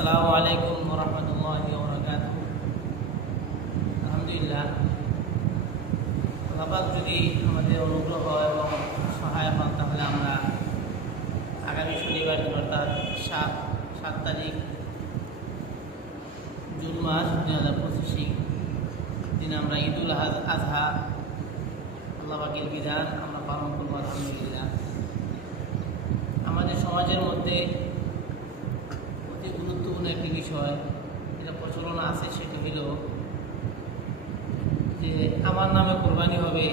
আসসালামু আলাইকুম রহমতুল্লাহ বরকাত আলহামদুলিল্লাহ আল্লাপাক যদি আমাদের অনুগ্রহ এবং সহায় হন তাহলে আমরা আগামী শনিবার দিন অর্থাৎ সাত সাত তারিখ জুন মাস দুই হাজার পঁচিশে দিন আমরা ঈদুল আজ- আজহা আল্লাপাকের বিধান আমরা পালন করব, আলহামদুলিল্লাহ। আমাদের সমাজের মধ্যে একটি বিষয় যেটা প্রচলন আছে সেটা হইল যে আমার নামে কোরবানি হবে,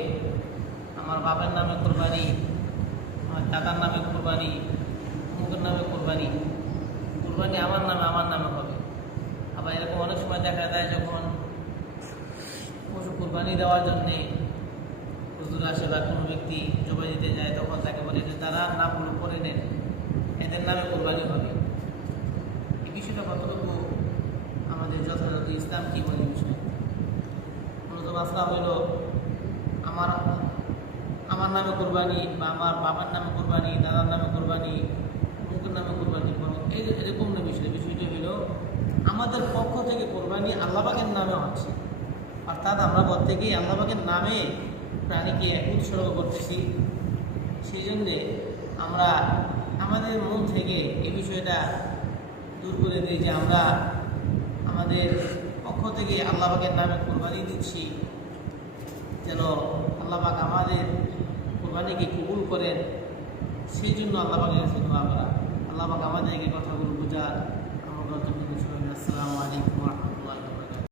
আমার বাবার নামে কোরবানি, আমার দাদার নামে কোরবানি, অমুকের নামে কোরবানি কোরবানি আমার নামে আমার নামে হবে। আবার এরকম অনেক সময় দেখা যায় যখন পশু কোরবানি দেওয়ার জন্যে হুজুর আসে বা কোনো ব্যক্তি জবাই দিতে যায়, তখন তাকে বলে যে তারা নামগুলো করে নেন, এদের নামে কোরবানি হবে। এই কতটুকু আমাদের যথাযথ ইসলাম কি বলে বিষয়ে? মূলত মাসলা হইল, আমার আমার নামে কোরবানি বা আমার বাবার নামে কোরবানি, দাদার নামে কোরবানি মুখের নামে কোরবানি এই এরকম না বিষয়, বিষয়টা হইল, আমাদের পক্ষ থেকে কোরবানি আল্লাহবাগের নামে হচ্ছে। অর্থাৎ আমরা প্রত্যেকেই আল্লাহবাগের নামে প্রাণীকে উৎসর্গ করতেছি। সেই জন্যে আমরা আমাদের মন থেকে এই বিষয়টা দূর করে দিই যে আমরা আমাদের পক্ষ থেকে আল্লাহবাগের নামে কোরবানি দিচ্ছি। যেন আল্লাহবাগ আমাদের কোরবানিকে কবুল করেন। সেই জন্য আল্লাহবাগের কাছে দোয়া করা। আল্লাহবাগ আমাদেরকে কথাগুলো বোঝার আমরা আসসালামু আলাইকুম রহমতুল্লাহ